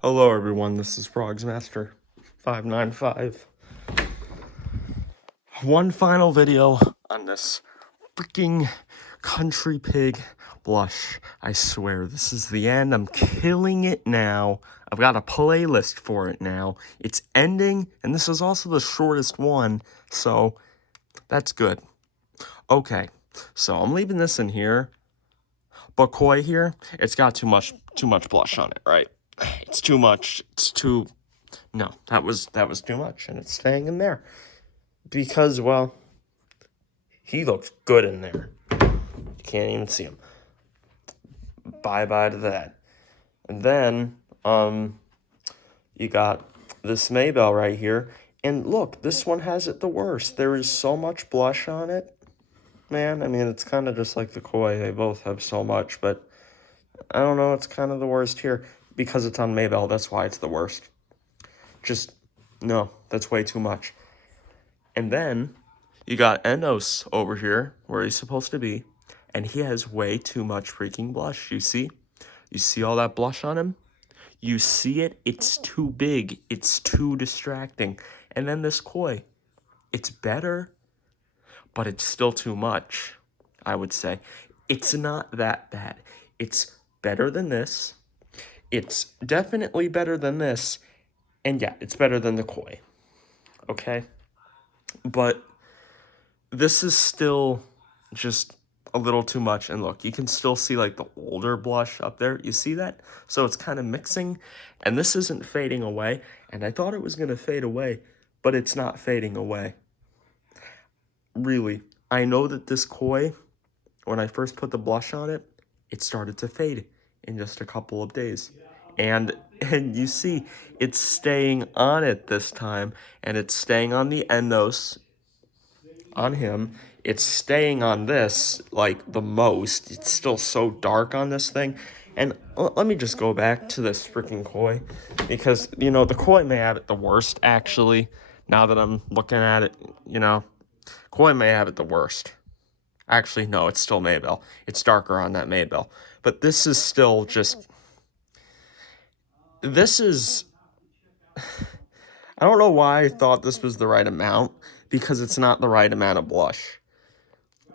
Hello everyone, this is Frogsmaster 595. One final video on this freaking Country Pig blush. I swear, this is the end. I'm killing it now. I've got a playlist for it now. It's ending, and this is also the shortest one, so that's good. Okay, so I'm leaving this in here. But Koi here, it's got too much blush on it, right? It's too much. It's too. No, that was too much, and it's staying in there because, well, he looks good in there. You can't even see him. Bye bye to that. And then, you got this Maybell right here, and look, this one has it the worst. There is so much blush on it, man. I mean, it's kind of just like the Koi. They both have so much, but I don't know. It's kind of the worst here because it's on Maybell. That's why it's the worst. Just no, that's way too much. And then you got Enos over here where he's supposed to be, and he has way too much freaking blush. You see? You see all that blush on him? You see it? It's too big. It's too distracting. And then this Koi, it's better, but it's still too much, I would say. It's not that bad. It's better than this. It's definitely better than this. And yeah, it's better than the Koi. Okay? But this is still just a little too much. And look, you can still see like the older blush up there. You see that? So it's kind of mixing, and this isn't fading away. And I thought it was going to fade away, but it's not fading away. Really, I know that this Koi, when I first put the blush on it, it started to fade in just a couple of days. And you see, it's staying on it this time, and it's staying on the Enos on him. It's staying on this like the most. It's still so dark on this thing. And let me just go back to this freaking Koi, because you know the Koi may have it the worst actually. Now that I'm looking at it, you know, Koi may have it the worst. Actually, no, it's still Maybell. It's darker on that Maybell, but this is still just. This is. I don't know why I thought this was the right amount, because it's not the right amount of blush.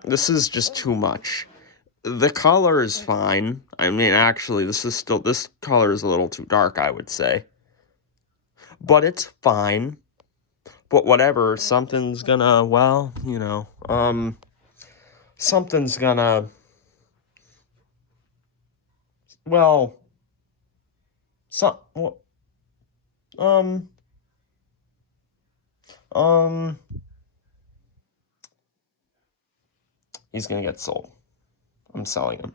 This is just too much. The color is fine. I mean, actually, this color is a little too dark, I would say. But it's fine. But whatever, something's gonna, well, you know, something's gonna, well, some, well, um, um, he's gonna get sold. I'm selling him.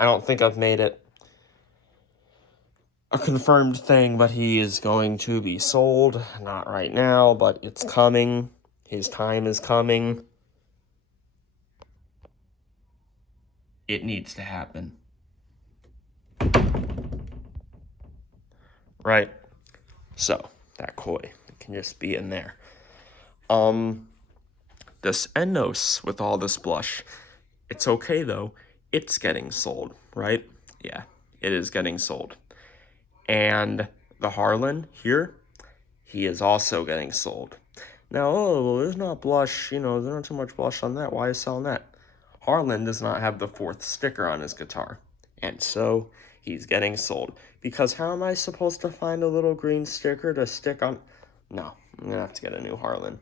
I don't think I've made it a confirmed thing, but he is going to be sold. Not right now, but it's coming. His time is coming. It needs to happen. Right? So, that Koi can just be in there. This Enos with all this blush, it's okay though. It's getting sold, right? Yeah, it is getting sold. And the Harlan here, he is also getting sold. Now, oh, well, there's not blush, you know, there's not too much blush on that. Why is selling that? Harlan does not have the 4th sticker on his guitar. And so he's getting sold. Because how am I supposed to find a little green sticker to stick on? No, I'm going to have to get a new Harlan.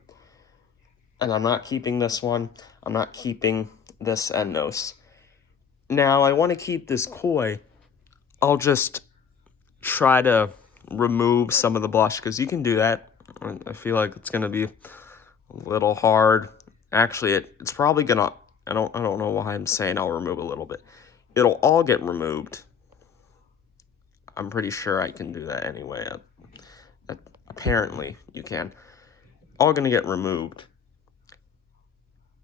And I'm not keeping this one. I'm not keeping this Enos. Now, I want to keep this Koi. I'll just try to remove some of the blush, because you can do that. I feel like it's going to be a little hard. Actually, it's probably going to, I don't know why I'm saying I'll remove a little bit. It'll all get removed. I'm pretty sure I can do that anyway. Apparently, you can. All going to get removed.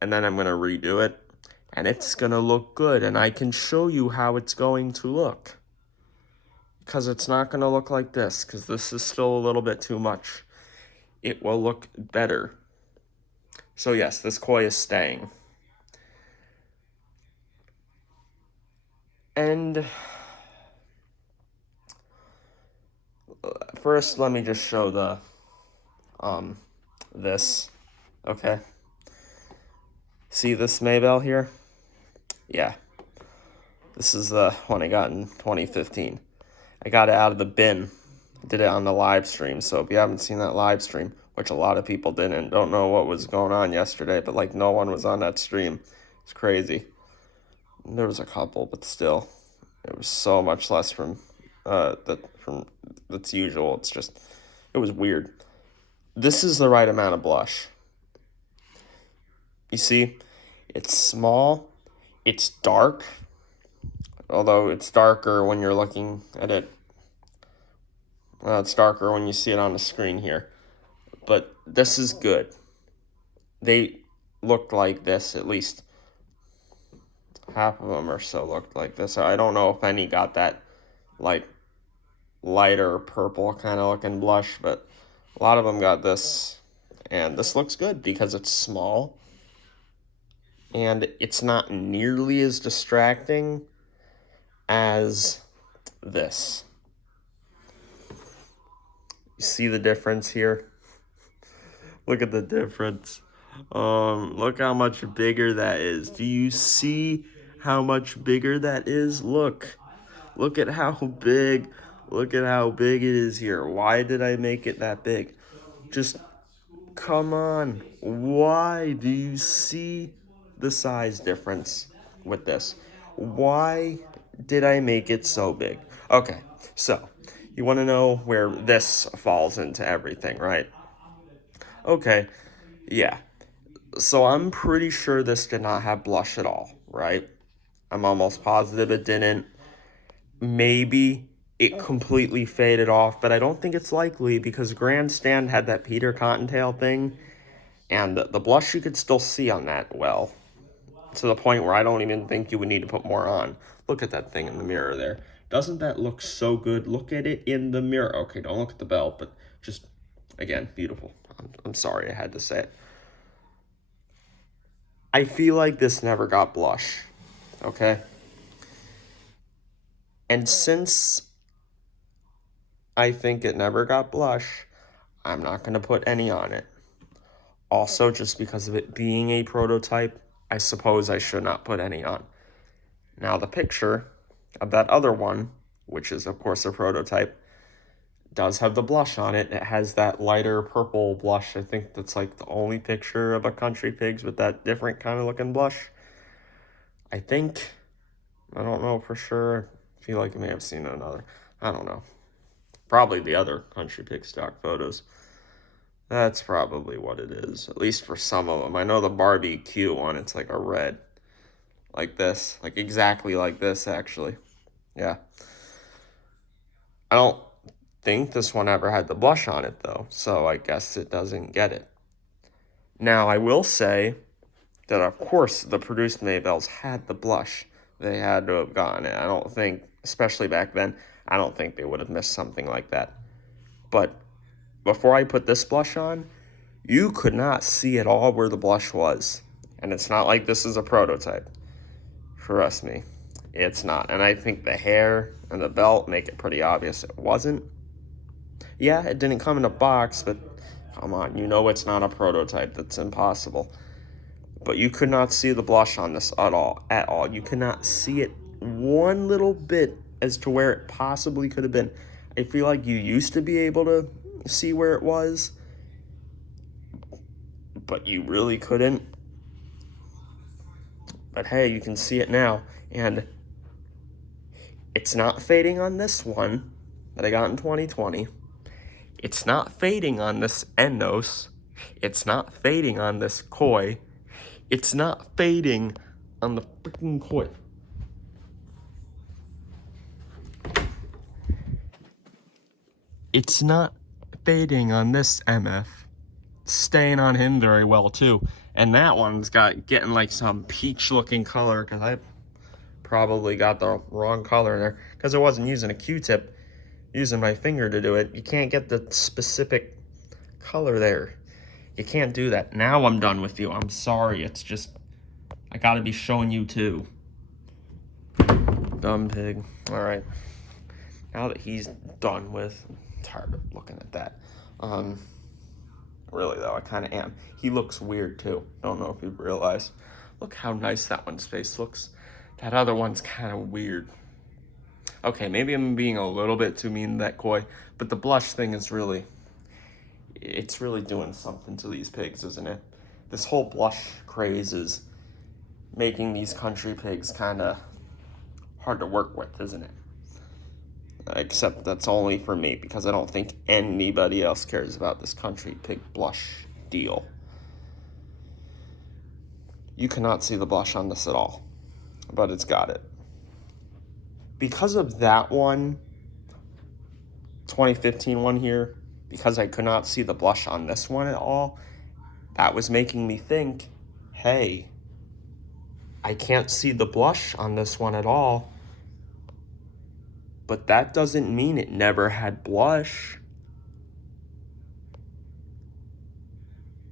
And then I'm going to redo it. And it's going to look good. And I can show you how it's going to look. Because it's not going to look like this. Because this is still a little bit too much. It will look better. So yes, this Koi is staying. And First, let me just show the, this, okay? See this Maybell here? Yeah. This is the one I got in 2015. I got it out of the bin. Did it on the live stream, so if you haven't seen that live stream, which a lot of people didn't, don't know what was going on yesterday, but like no one was on that stream. It's crazy. There was a couple, but still, it was so much less from that's usual. It's just, it was weird. This is the right amount of blush. You see, it's small, it's dark, although it's darker when you're looking at it. It's darker when you see it on the screen here, but this is good. They looked like this, at least half of them or so looked like this. I don't know if any got that like lighter purple kind of looking blush, but a lot of them got this, and this looks good because it's small and it's not nearly as distracting as this. You see the difference here? Look at the difference. Look how much bigger that is. Do you see how much bigger that is? Look at how big. Look at how big it is here. Why did I make it that big? Just come on. Why do you see the size difference with this? Why did I make it so big? Okay, so you want to know where this falls into everything, right? Okay, yeah. So I'm pretty sure this did not have blush at all, right? I'm almost positive it didn't. Maybe it completely faded off, but I don't think it's likely because Grandstand had that Peter Cottontail thing, and the blush you could still see on that well, to the point where I don't even think you would need to put more on. Look at that thing in the mirror there. Doesn't that look so good? Look at it in the mirror. Okay, don't look at the belt, but just, again, beautiful. I'm sorry I had to say it. I feel like this never got blush, okay? And since I think it never got blush, I'm not going to put any on it. Also, just because of it being a prototype, I suppose I should not put any on. Now, the picture of that other one, which is, of course, a prototype, does have the blush on it. It has that lighter purple blush. I think that's like the only picture of a Country Pigs with that different kind of looking blush. I think, I don't know for sure. I feel like I may have seen another. I don't know. Probably the other Country Pig stock photos. That's probably what it is, at least for some of them. I know the barbecue one, it's like a red. Like this. Like exactly like this, actually. Yeah. I don't think this one ever had the blush on it, though, so I guess it doesn't get it. Now, I will say that, of course, the produced Maybells had the blush. They had to have gotten it. I don't think, especially back then, I don't think they would have missed something like that. But before I put this blush on, you could not see at all where the blush was. And it's not like this is a prototype. Trust me, it's not. And I think the hair and the belt make it pretty obvious it wasn't. Yeah, it didn't come in a box, but come on, you know it's not a prototype. That's impossible. But you could not see the blush on this at all. You could not see it one little bit as to where it possibly could have been. I feel like you used to be able to see where it was, but you really couldn't. But hey, you can see it now, and it's not fading on this one that I got in 2020. It's not fading on this Ennos. It's not fading on this Koi. It's not fading on the freaking Koi. It's not fading on this MF. It's staying on him very well too. And that one's getting like some peach looking color, because I probably got the wrong color there because I wasn't using a Q-tip, using my finger to do it. You can't get the specific color there. You can't do that. Now I'm done with you. I'm sorry. It's just, I gotta be showing you too. Dumb pig. All right. Now that he's done with tired of looking at that. Really, though, I kind of am. He looks weird, too. Don't know if you realize. Look how nice that one's face looks. That other one's kind of weird. Okay, maybe I'm being a little bit too mean to that koi, but the blush thing is really, it's really doing something to these pigs, isn't it? This whole blush craze is making these country pigs kind of hard to work with, isn't it? Except that's only for me, because I don't think anybody else cares about this country pig blush deal. You cannot see the blush on this at all, but it's got it. Because of that one, 2015 one here, because I could not see the blush on this one at all, that was making me think, hey, I can't see the blush on this one at all, but that doesn't mean it never had blush.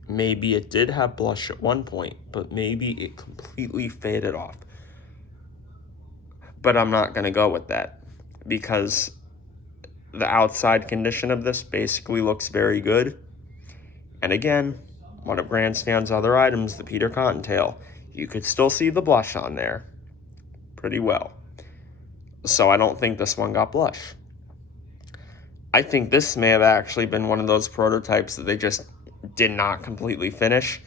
Maybe it did have blush at one point, but maybe it completely faded off. But I'm not going to go with that, because the outside condition of this basically looks very good. And again, one of Grandstand's other items, the Peter Cottontail, you could still see the blush on there pretty well. So I don't think this one got blush. I think this may have actually been one of those prototypes that they just did not completely finish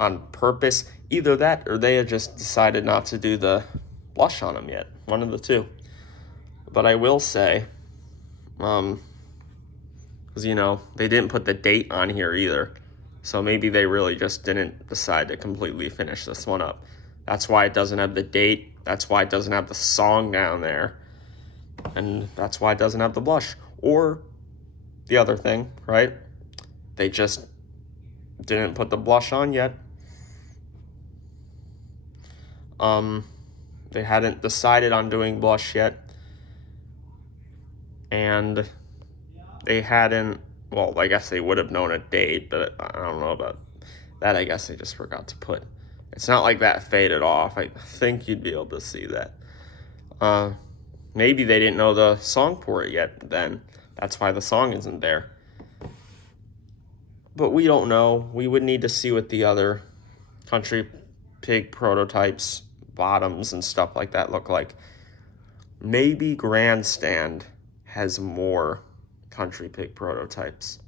on purpose. Either that or they had just decided not to do the blush on them yet. One of the two. But I will say, because, you know, they didn't put the date on here either. So maybe they really just didn't decide to completely finish this one up. That's why it doesn't have the date. That's why it doesn't have the song down there. And that's why it doesn't have the blush. Or the other thing, right? They just didn't put the blush on yet. They hadn't decided on doing blush yet. And they hadn't, well, I guess they would have known a date, but I don't know about that. I guess they just forgot to put. It's not like that faded off. I think you'd be able to see that. Maybe they didn't know the song for it yet then. That's why the song isn't there. But we don't know. We would need to see what the other country pig prototypes, bottoms, and stuff like that look like. Maybe Grandstand has more country pig prototypes.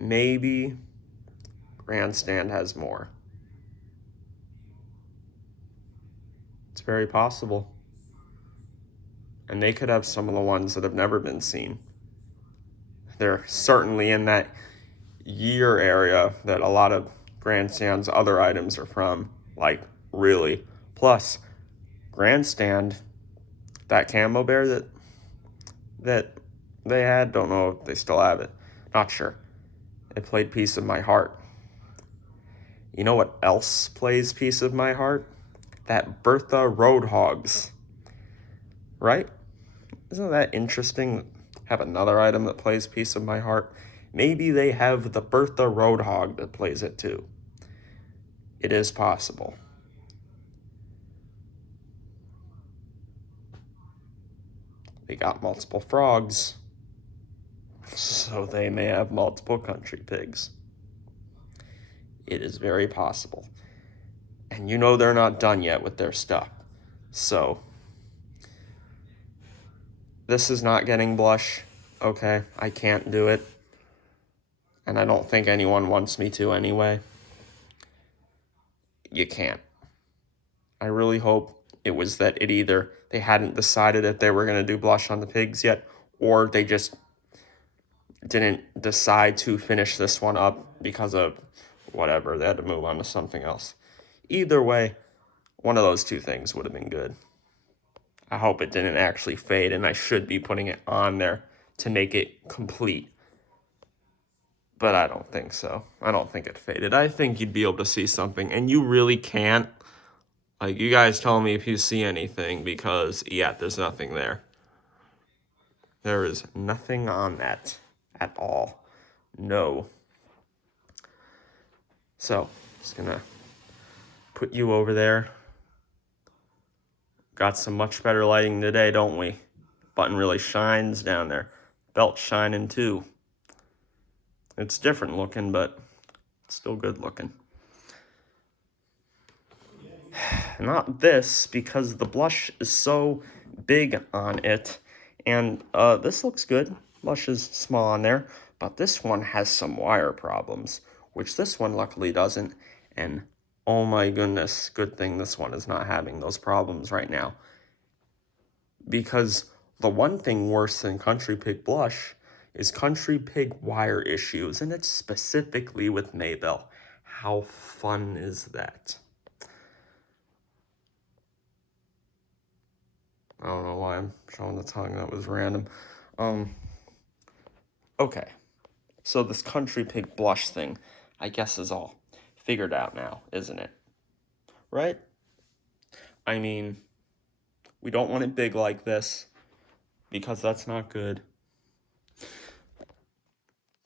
Maybe Grandstand has more. It's very possible. And they could have some of the ones that have never been seen. They're certainly in that year area that a lot of Grandstand's other items are from. Like, really. Plus, Grandstand, that camo bear that they had, don't know if they still have it. Not sure. It played Piece of My Heart. You know what else plays Piece of My Heart? That Bertha Roadhogs. Right? Isn't that interesting? Have another item that plays Piece of My Heart. Maybe they have the Bertha Roadhog that plays it too. It is possible. They got multiple frogs, so they may have multiple country pigs. It is very possible. And you know they're not done yet with their stuff. So, this is not getting blush. Okay, I can't do it. And I don't think anyone wants me to anyway. You can't. I really hope it was that it either they hadn't decided if they were going to do blush on the pigs yet, or they just didn't decide to finish this one up because of whatever. They had to move on to something else. Either way, one of those two things would have been good. I hope it didn't actually fade, and I should be putting it on there to make it complete. But I don't think so. I don't think it faded. I think you'd be able to see something, and you really can't. Like, you guys tell me if you see anything, because, yeah, there's nothing there. There is nothing on that at all. No. So, just gonna put you over there. Got some much better lighting today, don't we? Button really shines down there. Belt's shining too. It's different looking, but it's still good looking. Not this, because the blush is so big on it. And this looks good. Blush is small on there. But this one has some wire problems, which this one luckily doesn't. And oh my goodness, good thing this one is not having those problems right now. Because the one thing worse than Country Pig blush is Country Pig wire issues, and it's specifically with Maybell. How fun is that? I don't know why I'm showing the tongue, that was random. Okay, so this Country Pig blush thing, I guess, is all figured out now, isn't it? Right? I mean, we don't want it big like this, because that's not good.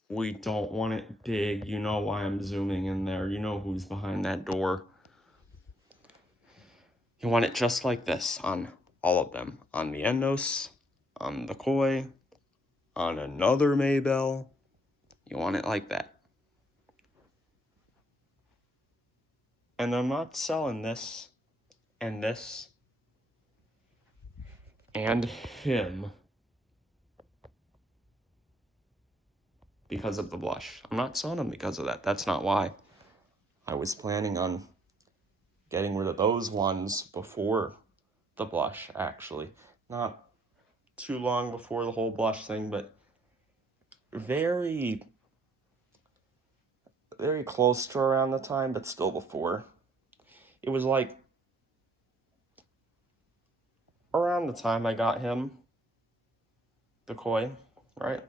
We don't want it big. You know why I'm zooming in there. You know who's behind that door. You want it just like this on all of them. On the Ennos, on the Koi, on another Maybell. You want it like that. And I'm not selling this and this and him because of the blush. I'm not selling them because of that. That's not why. I was planning on getting rid of those ones before the blush, actually. Not too long before the whole blush thing, but very close to around the time, but still before. It was like around the time I got him, the Koi, right?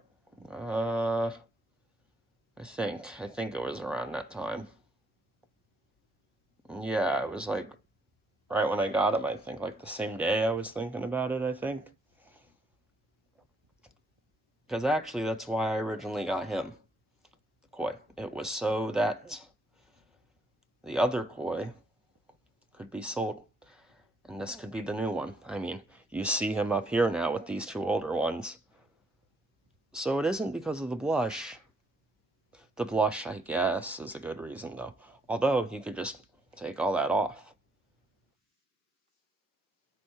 I think it was around that time. Yeah, it was like right when I got him, I think, like the same day I was thinking about it, I think. Because actually, that's why I originally got him, the Koi. It was so that the other Koi could be sold, and this could be the new one. I mean, you see him up here now with these two older ones. So it isn't because of the blush. The blush, I guess, is a good reason, though. Although, you could just take all that off.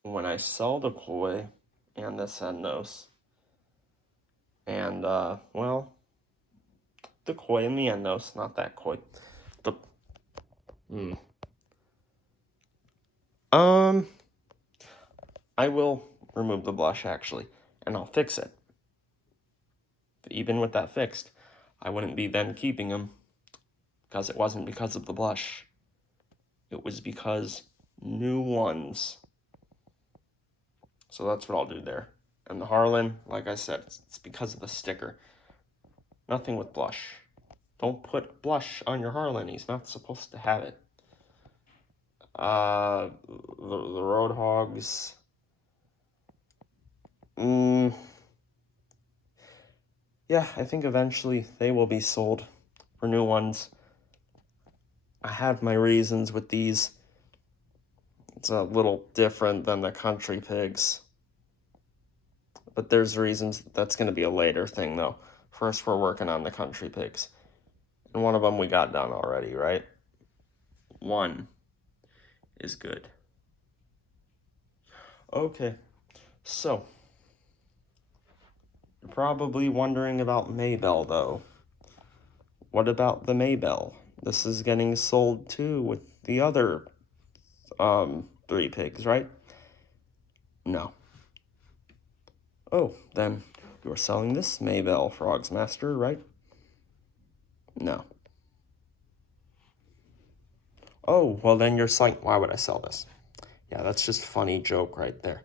When I sell the Koi and the Ennos, and, well, the Koi and the Ennos, not that Koi. The, I will remove the blush, actually, and I'll fix it. Even with that fixed, I wouldn't be then keeping them, because it wasn't because of the blush. It was because new ones. So that's what I'll do there. And the Harlan, like I said, it's because of the sticker. Nothing with blush. Don't put blush on your Harlan. He's not supposed to have it. The Roadhogs. Yeah, I think eventually they will be sold for new ones. I have my reasons with these. It's a little different than the Country Pigs. But there's reasons that's going to be a later thing, though. First, we're working on the Country Pigs. And one of them we got done already, right? One is good. Okay, so you're probably wondering about Maybell, though. What about the Maybell? This is getting sold too with the other 3 pigs, right? No. Oh, then you're selling this Maybell, Frogs Master, right? No. Oh, well then you're selling, why would I sell this? Yeah, that's just a funny joke right there.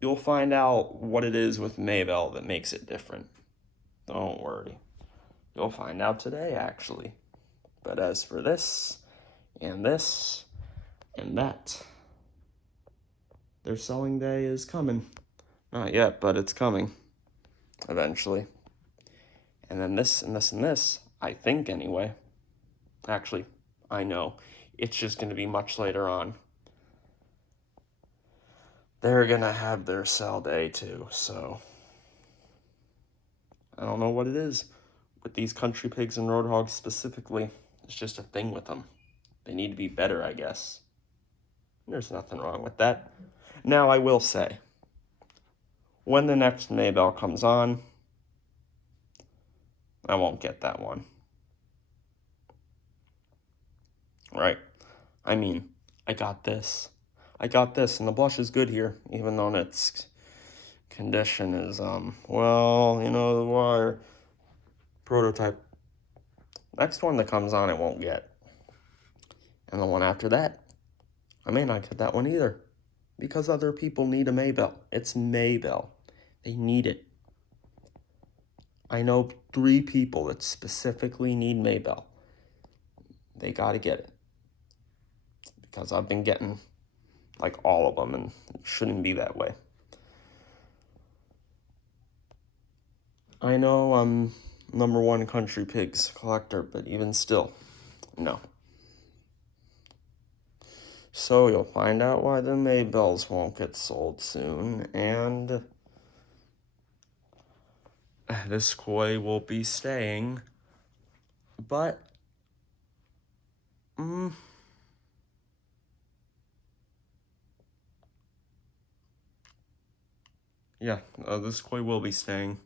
You'll find out what it is with Maybell that makes it different. Don't worry. You'll find out today, actually. But as for this, and that, their selling day is coming. Not yet, but it's coming. Eventually. And then this, and this, and this, I think anyway. Actually, I know. It's just going to be much later on. they're gonna have their sale day too, so I don't know what it is with these country pigs and roadhogs specifically. It's just a thing with them. They need to be better, I guess. There's nothing wrong with that. Now, I will say, when the next Maybell comes on, I won't get that one. Right? I mean, I got this. I got this, and the blush is good here, even though its condition is, well, you know, the wire prototype. Next one that comes on, I won't get. And the one after that, I may not get that one either. Because other people need a Maybell. It's Maybell. They need it. I know 3 people that specifically need Maybell. They gotta get it. Because I've been getting, like, all of them, and it shouldn't be that way. I know I'm #1 country pigs collector, but even still, no. So you'll find out why the Maybells won't get sold soon, and this koi will be staying, but, yeah, this koi will be staying.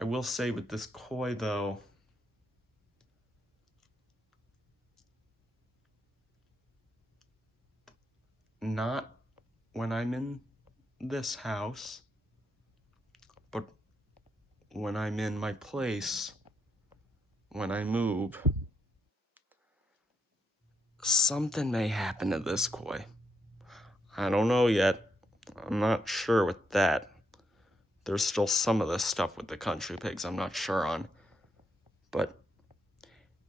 I will say with this koi, though, not when I'm in this house, but when I'm in my place, when I move, something may happen to this koi. I don't know yet. I'm not sure with that. There's still some of this stuff with the country pigs I'm not sure on. But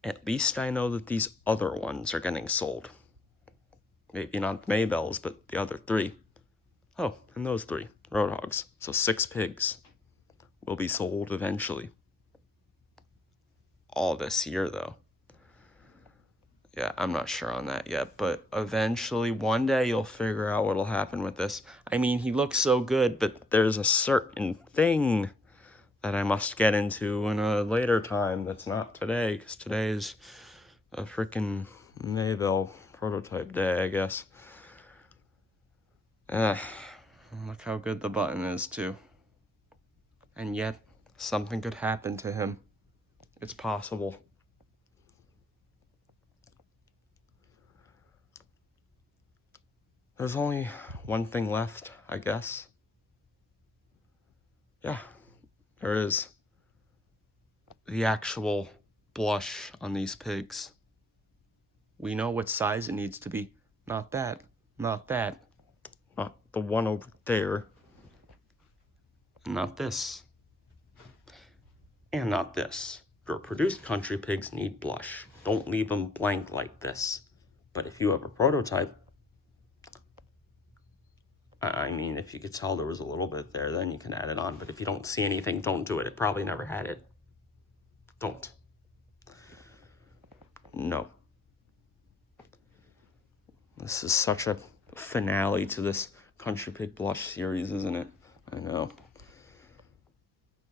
at least I know that these other ones are getting sold. Maybe not Maybells, but the other 3. Oh, and those 3 roadhogs. So 6 pigs will be sold eventually. All this year, though. Yeah, I'm not sure on that yet, but eventually, one day, you'll figure out what'll happen with this. I mean, he looks so good, but there's a certain thing that I must get into in a later time that's not today, because today's a freaking Maybell prototype day, I guess. Look how good the button is, too. And yet, something could happen to him. It's possible. There's only one thing left, I guess. Yeah, there is. The actual blush on these pigs. We know what size it needs to be. Not that, not that, not the one over there, and not this, and not this. Your produced country pigs need blush. Don't leave them blank like this. But if you have a prototype, I mean, if you could tell there was a little bit there, then you can add it on. But if you don't see anything, don't do it. It probably never had it. Don't. No. This is such a finale to this country pig blush series, isn't it? I know.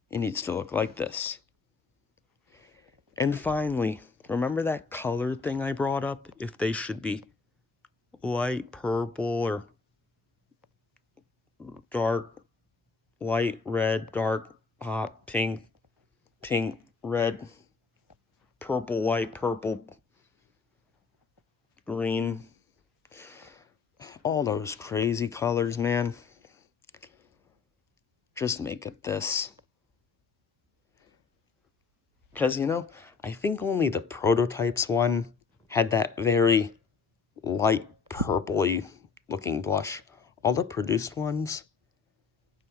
It needs to look like this. And finally, remember that color thing I brought up? If they should be light purple or dark, light red, dark, hot pink, pink, red, purple, white, purple, green. All those crazy colors, man. Just make it this. Because, you know, I think only the prototypes one had that very light purpley looking blush. All the produced ones,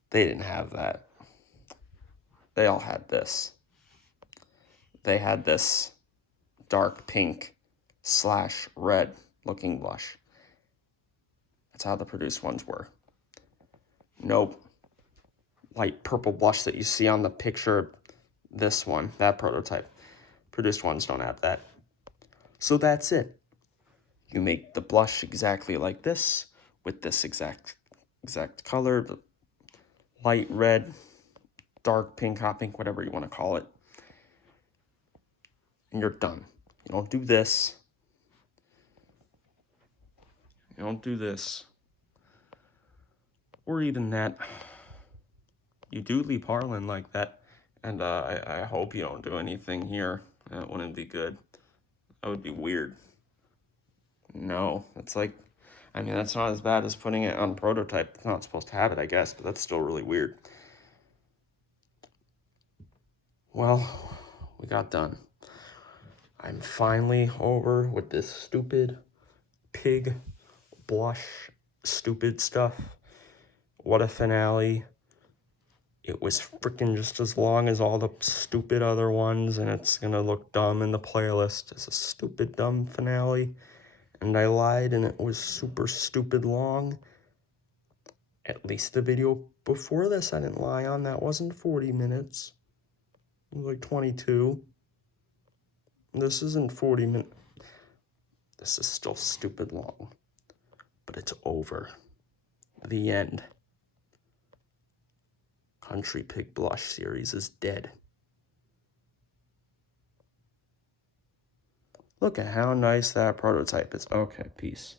they didn't have that. They all had this. They had this dark pink / red looking blush. That's how the produced ones were. Nope. Light purple blush that you see on the picture, this one, that prototype. Produced ones don't have that. So that's it. You make the blush exactly like this, with this exact color, the light red, dark pink, hot pink, whatever you want to call it. And you're done. You don't do this. You don't do this. Or even that. You do Lee Parlin like that. And I hope you don't do anything here. That wouldn't be good. That would be weird. No, it's like, I mean, that's not as bad as putting it on prototype. It's not supposed to have it, I guess, but that's still really weird. Well, we got done. I'm finally over with this stupid pig blush stupid stuff. What a finale. It was freaking just as long as all the stupid other ones, and it's gonna look dumb in the playlist. It's a stupid dumb finale. And I lied, and it was super stupid long. At least the video before this I didn't lie on. That wasn't 40 minutes. It was like 22. This isn't 40 minutes. This is still stupid long. But it's over. The end. Country Pig Blush series is dead. Look at how nice that prototype is. Okay, peace.